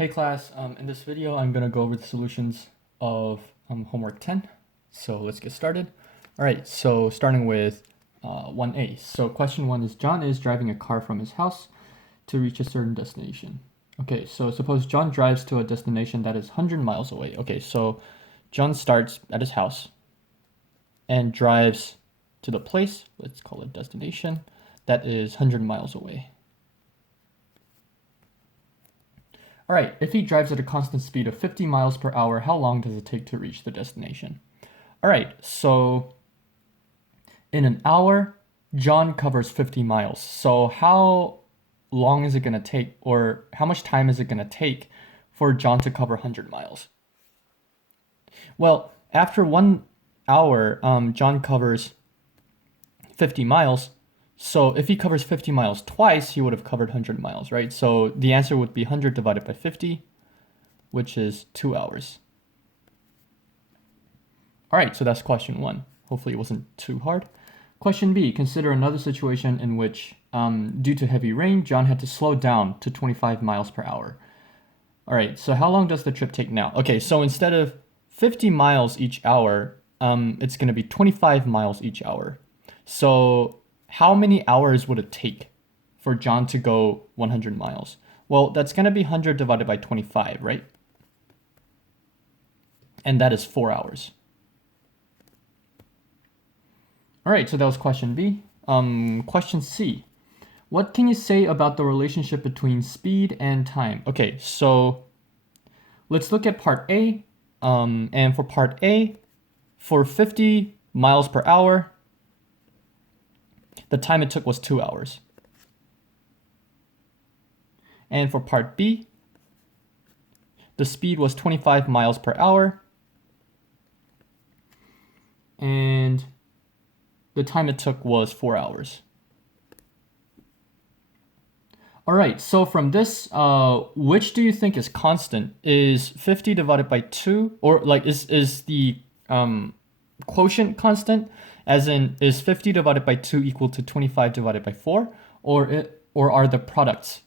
Hey class, in this video I'm going to go over the solutions of homework 10. So let's get started. Alright, so starting with 1a. So question 1 is John is driving a car from his house to reach a certain destination. Okay, so suppose John drives to a destination that is 100 miles away. Okay, so John starts at his house and drives to the place, let's call it destination, that is 100 miles away. All right, if he drives at a constant speed of 50 miles per hour, how long does it take to reach the destination? All right, so in an hour, John covers 50 miles. So how long is it going to take, or how much time is it going to take for John to cover 100 miles? Well, after 1 hour, John covers 50 miles. So if he covers 50 miles twice, he would have covered 100 miles, right? So the answer would be 100 divided by 50, which is 2 hours. All right, so that's question 1. Hopefully it wasn't too hard. Question B, consider another situation in which, due to heavy rain, John had to slow down to 25 miles per hour. All right, so how long does the trip take now? Okay, so instead of 50 miles each hour, it's going to be 25 miles each hour. So how many hours would it take for John to go 100 miles? Well, that's going to be 100 divided by 25, right? And that is 4 hours. All right, so that was question B. Question C. What can you say about the relationship between speed and time? Okay, so let's look at part A. And for part A, for 50 miles per hour, the time it took was 2 hours. And for part B, the speed was 25 miles per hour. And the time it took was 4 hours. All right, so from this, which do you think is constant? Is 50 divided by 2, or like is the quotient constant? As in, is 50 divided by 2 equal to 25 divided by 4? Or are the products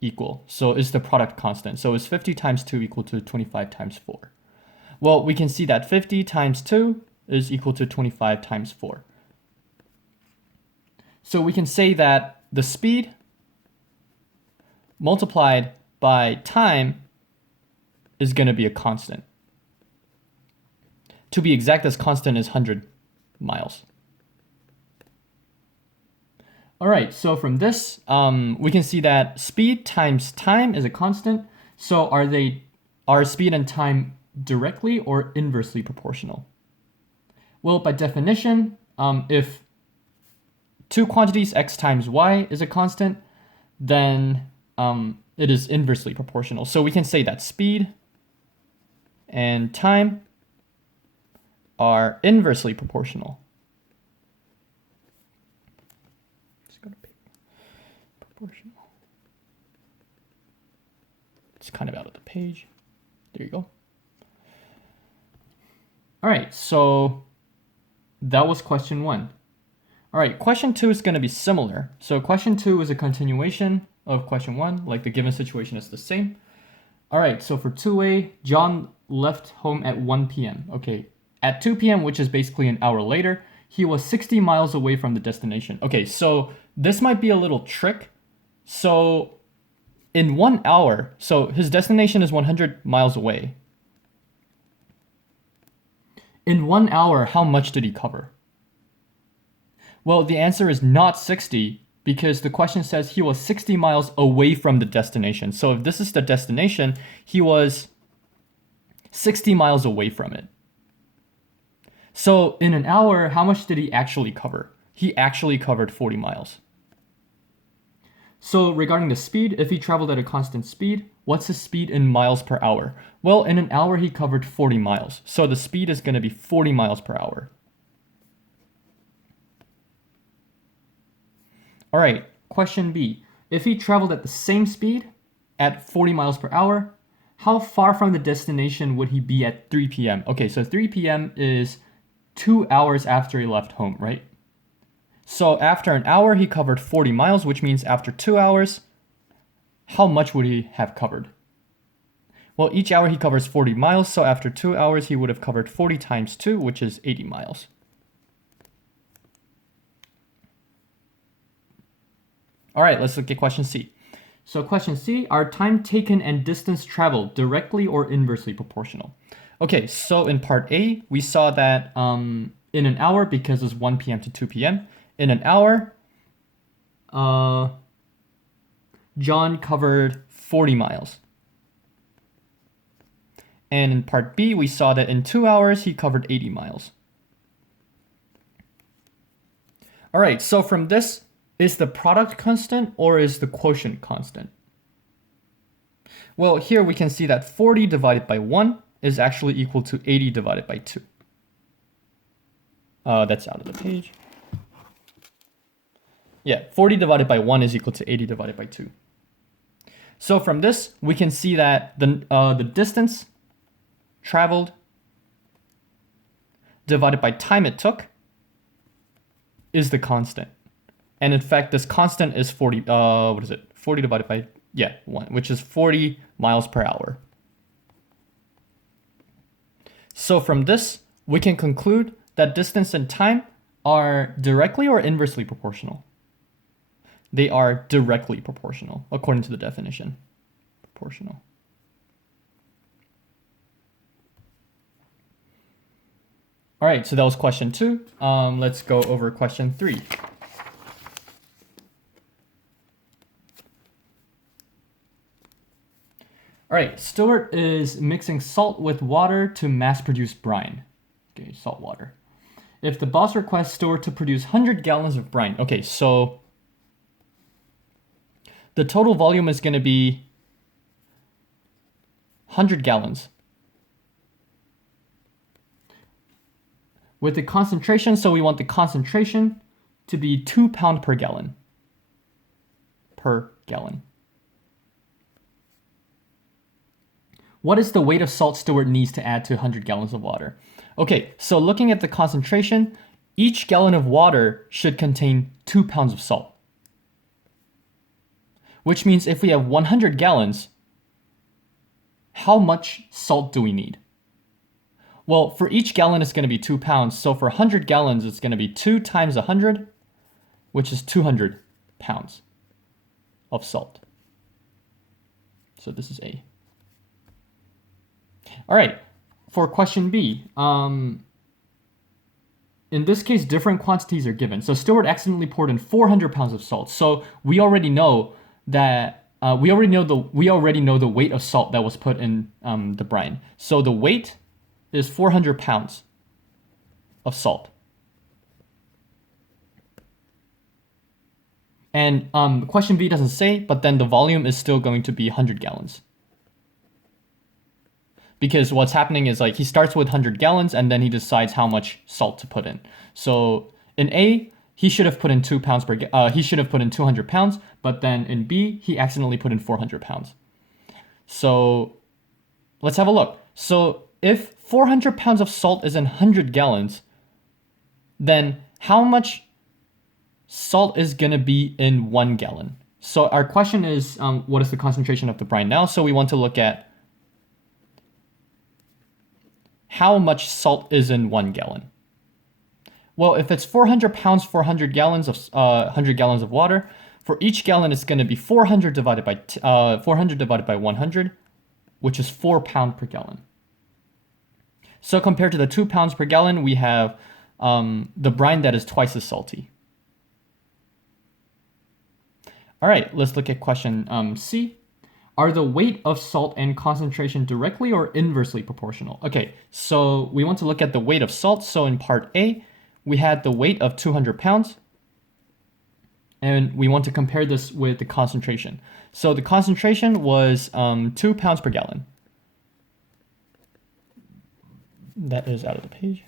equal? So is the product constant? So is 50 times 2 equal to 25 times 4? Well, we can see that 50 times 2 is equal to 25 times 4. So we can say that the speed multiplied by time is going to be a constant. To be exact, this constant is 100 miles. All right, so from this, we can see that speed times time is a constant. So are speed and time directly or inversely proportional? Well, by definition, if two quantities x times y is a constant, then it is inversely proportional. So we can say that speed and time are inversely proportional. Let's go to proportional. It's kind of out of the page. There you go. All right, so that was question 1. All right, question 2 is going to be similar. So question 2 is a continuation of question 1, like the given situation is the same. All right, so for 2a, John left home at 1 p.m. Okay, at 2 p.m., which is basically an hour later, he was 60 miles away from the destination. Okay, so this might be a little trick. So in 1 hour, so his destination is 100 miles away. In 1 hour, how much did he cover? Well, the answer is not 60 because the question says he was 60 miles away from the destination. So if this is the destination, he was 60 miles away from it. So in an hour, how much did he actually cover? He actually covered 40 miles. So regarding the speed, if he traveled at a constant speed, what's his speed in miles per hour? Well, in an hour, he covered 40 miles. So the speed is going to be 40 miles per hour. All right, question B. If he traveled at the same speed at 40 miles per hour, how far from the destination would he be at 3 p.m.? Okay, so 3 p.m. is 2 hours after he left home, right? So after an hour, he covered 40 miles, which means after 2 hours, how much would he have covered? Well, each hour he covers 40 miles, so after 2 hours he would have covered 40 times 2, which is 80 miles. All right, let's look at question C. So question C, are time taken and distance traveled directly or inversely proportional? Okay, so in part A, we saw that in an hour, because it's 1 p.m. to 2 p.m., in an hour, John covered 40 miles. And in part B, we saw that in 2 hours, he covered 80 miles. All right, so from this, is the product constant or is the quotient constant? Well, here we can see that 40 divided by 1 is actually equal to 80 divided by 2. That's out of the page. Yeah, 40 divided by 1 is equal to 80 divided by 2. So from this, we can see that the distance traveled divided by time it took is the constant. And in fact, this constant is 40, 40 divided by, 1, which is 40 miles per hour. So from this, we can conclude that distance and time are directly or inversely proportional. They are directly proportional, according to the definition. Proportional. All right, so that was question 2. Let's go over question 3. All right, Stuart is mixing salt with water to mass produce brine. Okay, salt water. If the boss requests Stuart to produce 100 gallons of brine, okay, so the total volume is going to be 100 gallons. With the concentration, so we want the concentration to be 2 pounds per gallon. Per gallon. What is the weight of salt Stuart needs to add to 100 gallons of water? Okay, so looking at the concentration, each gallon of water should contain 2 pounds of salt. Which means if we have 100 gallons, how much salt do we need? Well, for each gallon, it's going to be 2 pounds. So for 100 gallons, it's going to be 2 times 100, which is 200 pounds of salt. So this is A. All right, for question B, in this case, different quantities are given. So Stuart accidentally poured in 400 pounds of salt. So we already know that we already know the weight of salt that was put in the brine. So the weight is 400 pounds of salt. And question B doesn't say, but then the volume is still going to be 100 gallons. Because what's happening is like he starts with 100 gallons and then he decides how much salt to put in. So in A, he should have put in 2 pounds per he should have put in 200 pounds, but then in B, he accidentally put in 400 pounds. So let's have a look. So if 400 pounds of salt is in 100 gallons, then how much salt is going to be in 1 gallon? So our question is, what is the concentration of the brine now? So we want to look at how much salt is in 1 gallon. Well, if it's 400 pounds for 100 gallons of 100 gallons of water, for each gallon it's going to be 400 divided by 100, which is 4 pounds per gallon. So compared to the 2 pounds per gallon, we have the brine that is twice as salty. All right, let's look at question C. Are the weight of salt and concentration directly or inversely proportional? Okay, so we want to look at the weight of salt. So in part A, we had the weight of 200 pounds. And we want to compare this with the concentration. So the concentration was 2 pounds per gallon. That is out of the page.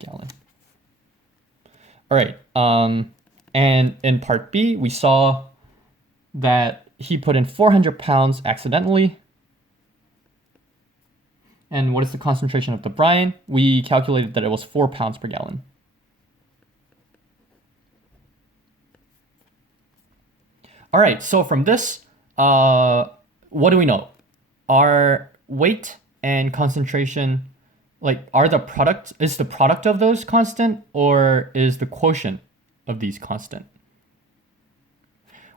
Gallon. All right. And in part B, we saw that he put in 400 pounds accidentally. And what is the concentration of the brine? We calculated that it was 4 pounds per gallon. All right, so from this, what do we know? are weight and concentration, like, is the product of those constant, or is the quotient of these constant?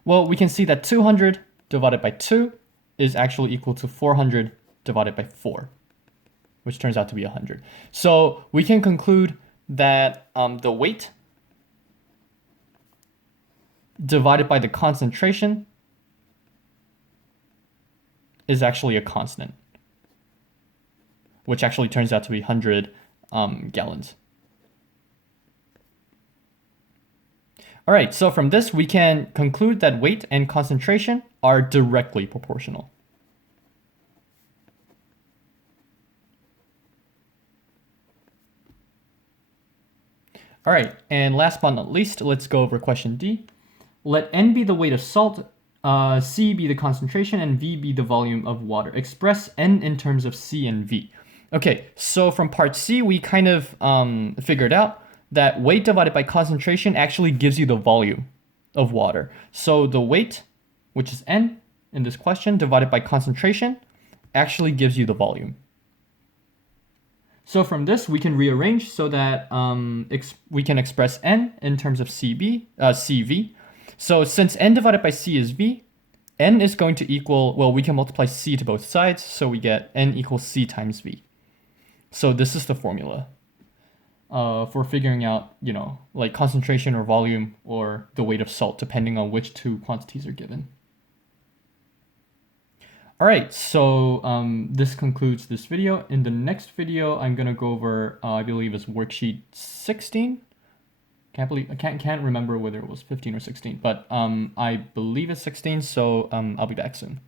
Well, we can see that 200 divided by 2 is actually equal to 400 divided by 4, which turns out to be 100. So we can conclude that the weight divided by the concentration is actually a constant, which actually turns out to be 100 gallons. All right, so from this, we can conclude that weight and concentration are directly proportional. All right, and last but not least, let's go over question D. Let N be the weight of salt, C be the concentration, and V be the volume of water. Express N in terms of C and V. Okay, so from part C, we kind of figured out that weight divided by concentration actually gives you the volume of water. So the weight, which is N in this question, divided by concentration, actually gives you the volume. So from this, we can rearrange so that we can express N in terms of CV. So since N divided by C is V, N is going to equal, well, we can multiply C to both sides, so we get N equals C times V. So this is the formula for figuring out, like concentration or volume or the weight of salt, depending on which two quantities are given. All right, so this concludes this video. In the next video, I'm gonna go over, I believe it's worksheet 16. Can't remember whether it was 15 or 16, but I believe it's 16. So I'll be back soon.